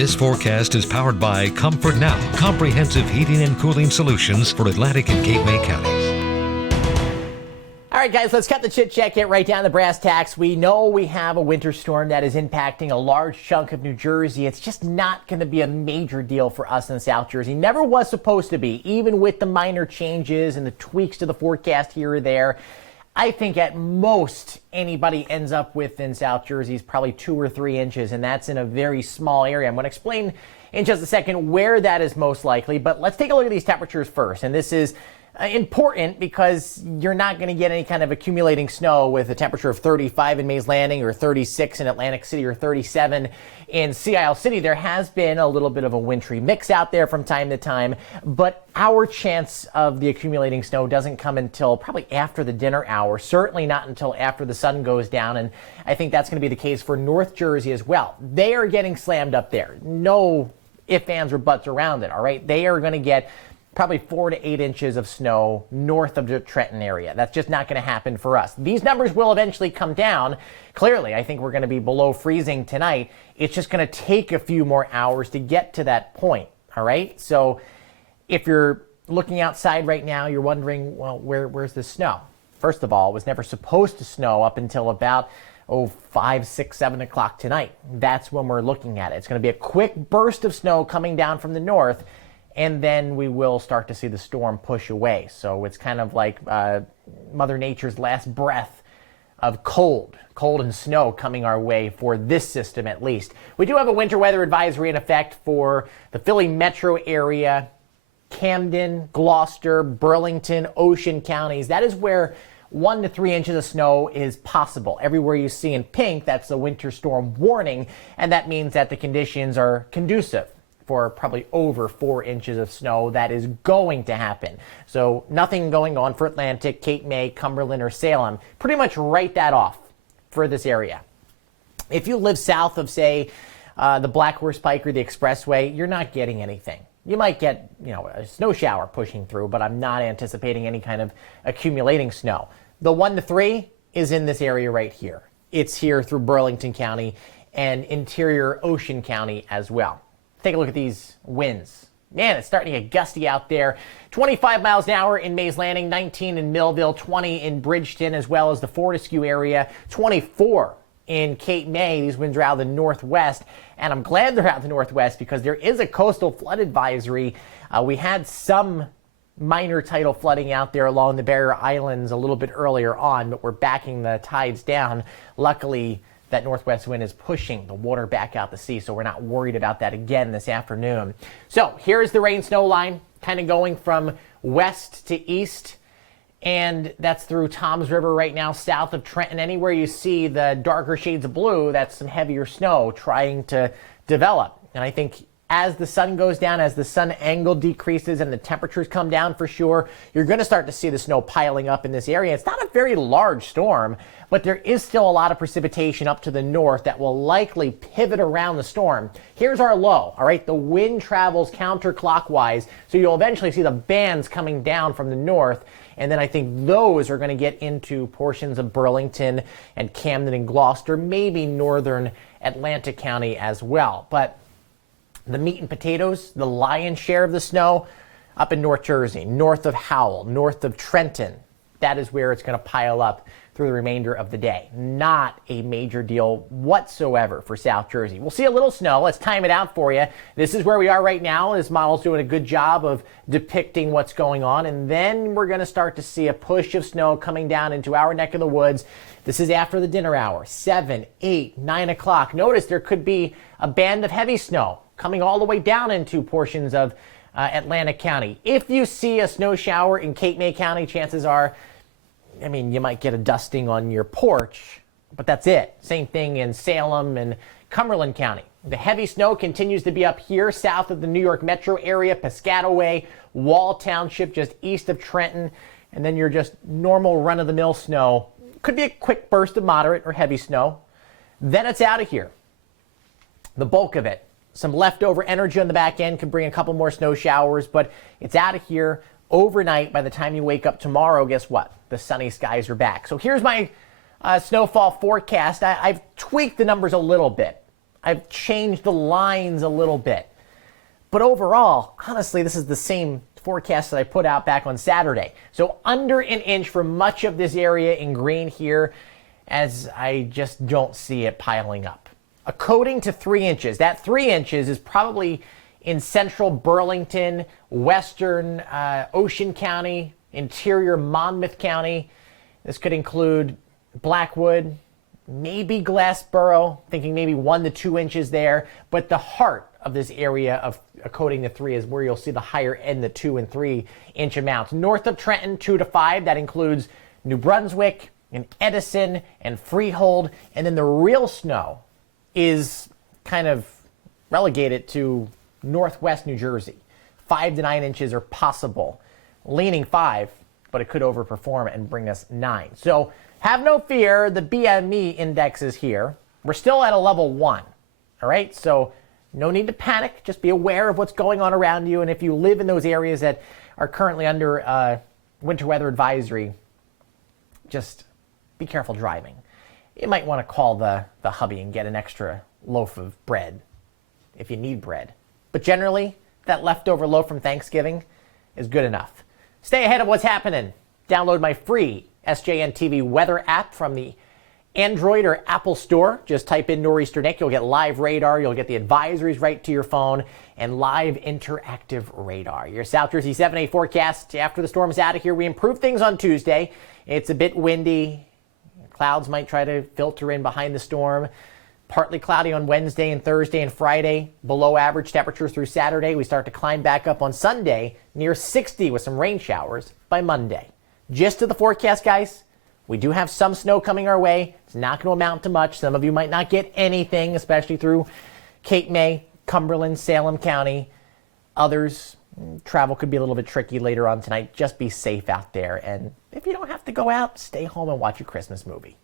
This forecast is powered by Comfort Now, comprehensive heating and cooling solutions for Atlantic and Cape May counties. All right, guys, let's cut the chit chat, get right down to brass tacks. We know we have a winter storm that is impacting a large chunk of New Jersey. It's just not going to be a major deal for us in South Jersey. Never was supposed to be, even with the minor changes and the tweaks to the forecast here or there. I think at most anybody ends up with in South Jersey is probably 2 or 3 inches, and that's in a very small area. I'm going to explain in just a second where that is most likely, but let's take a look at these temperatures first. And this is important because you're not going to get any kind of accumulating snow with a temperature of 35 in Mays Landing or 36 in Atlantic City or 37 in Sea Isle City. There has been a little bit of a wintry mix out there from time to time, but our chance of the accumulating snow doesn't come until probably after the dinner hour, certainly not until after the sun goes down, and I think that's going to be the case for North Jersey as well. They are getting slammed up there. No ifs, ands, or buts around it, all right? They are going to get probably 4 to 8 inches of snow north of the Trenton area. That's just not going to happen for us. These numbers will eventually come down. Clearly, I think we're going to be below freezing tonight. It's just going to take a few more hours to get to that point, all right? So if you're looking outside right now, you're wondering, well, where's the snow? First of all, it was never supposed to snow up until about 5, 6, 7 o'clock tonight. That's when we're looking at it. It's going to be a quick burst of snow coming down from the north, and then we will start to see the storm push away. So it's kind of like Mother Nature's last breath of cold and snow coming our way for this system at least. We do have a winter weather advisory in effect for the Philly metro area, Camden, Gloucester, Burlington, Ocean counties. That is where 1 to 3 inches of snow is possible. Everywhere you see in pink, that's the winter storm warning, and that means that the conditions are conducive for probably over 4 inches of snow. That is going to happen. So nothing going on for Atlantic, Cape May, Cumberland, or Salem. Pretty much write that off for this area. If you live south of, say, the Black Horse Pike or the Expressway, you're not getting anything. You might get, a snow shower pushing through, but I'm not anticipating any kind of accumulating snow. The 1 to 3 is in this area right here. It's here through Burlington County and interior Ocean County as well. Take a look at these winds. Man, it's starting to get gusty out there. 25 miles an hour in Mays Landing, 19 in Millville, 20 in Bridgeton, as well as the Fortescue area, 24 in Cape May. These winds are out of the northwest, and I'm glad they're out of the northwest because there is a coastal flood advisory. We had some minor tidal flooding out there along the Barrier Islands a little bit earlier on, but we're backing the tides down. Luckily, that northwest wind is pushing the water back out to sea, so we're not worried about that again this afternoon. So here's the rain snow line, kind of going from west to east, and that's through Toms River right now, south of Trenton. Anywhere you see the darker shades of blue, that's some heavier snow trying to develop. And I think as the sun goes down, as the sun angle decreases and the temperatures come down for sure, you're going to start to see the snow piling up in this area. It's not a very large storm, but there is still a lot of precipitation up to the north that will likely pivot around the storm. Here's our low, all right? The wind travels counterclockwise, so you'll eventually see the bands coming down from the north, and then I think those are going to get into portions of Burlington and Camden and Gloucester, maybe northern Atlantic County as well. But the meat and potatoes, the lion's share of the snow, up in North Jersey, north of Howell, north of Trenton. That is where it's going to pile up through the remainder of the day. Not a major deal whatsoever for South Jersey. We'll see a little snow. Let's time it out for you. This is where we are right now. This model's doing a good job of depicting what's going on. And then we're going to start to see a push of snow coming down into our neck of the woods. This is after the dinner hour, 7, 8, 9 o'clock. Notice there could be a band of heavy snow coming all the way down into portions of Atlantic County. If you see a snow shower in Cape May County, chances are, you might get a dusting on your porch, but that's it. Same thing in Salem and Cumberland County. The heavy snow continues to be up here south of the New York metro area, Piscataway, Wall Township, just east of Trenton, and then your just normal run-of-the-mill snow. Could be a quick burst of moderate or heavy snow. Then it's out of here. The bulk of it. Some leftover energy on the back end could bring a couple more snow showers, but it's out of here overnight. By the time you wake up tomorrow, guess what? The sunny skies are back. So here's my snowfall forecast. I've tweaked the numbers a little bit. I've changed the lines a little bit. But overall, honestly, this is the same forecast that I put out back on Saturday. So under an inch for much of this area in green here, as I just don't see it piling up. A coating to 3 inches. That 3 inches is probably in central Burlington, western Ocean County, interior Monmouth County. This could include Blackwood, maybe Glassboro, thinking maybe 1 to 2 inches there. But the heart of this area of a coating to 3 is where you'll see the higher end, the 2 and 3 inch amounts. North of Trenton, 2 to 5. That includes New Brunswick and Edison and Freehold. And then the real snow is kind of relegated to northwest New Jersey. 5 to 9 inches are possible. Leaning 5, but it could overperform and bring us 9. So have no fear, the BME index is here. We're still at a level 1. All right, so no need to panic. Just be aware of what's going on around you. And if you live in those areas that are currently under winter weather advisory, just be careful driving. You might want to call the hubby and get an extra loaf of bread if you need bread. But generally, that leftover loaf from Thanksgiving is good enough. Stay ahead of what's happening. Download my free SJN TV weather app from the Android or Apple Store. Just type in Nor'easter Nick. You'll get live radar. You'll get the advisories right to your phone and live interactive radar. Your South Jersey 7-day forecast after the storm is out of here. We improve things on Tuesday. It's a bit windy. Clouds might try to filter in behind the storm. Partly cloudy on Wednesday and Thursday and Friday. Below average temperatures through Saturday. We start to climb back up on Sunday near 60 with some rain showers by Monday. Gist of the forecast, guys. We do have some snow coming our way. It's not going to amount to much. Some of you might not get anything, especially through Cape May, Cumberland, Salem County. Others, travel could be a little bit tricky later on tonight. Just be safe out there. And if you don't have to go out, stay home and watch a Christmas movie.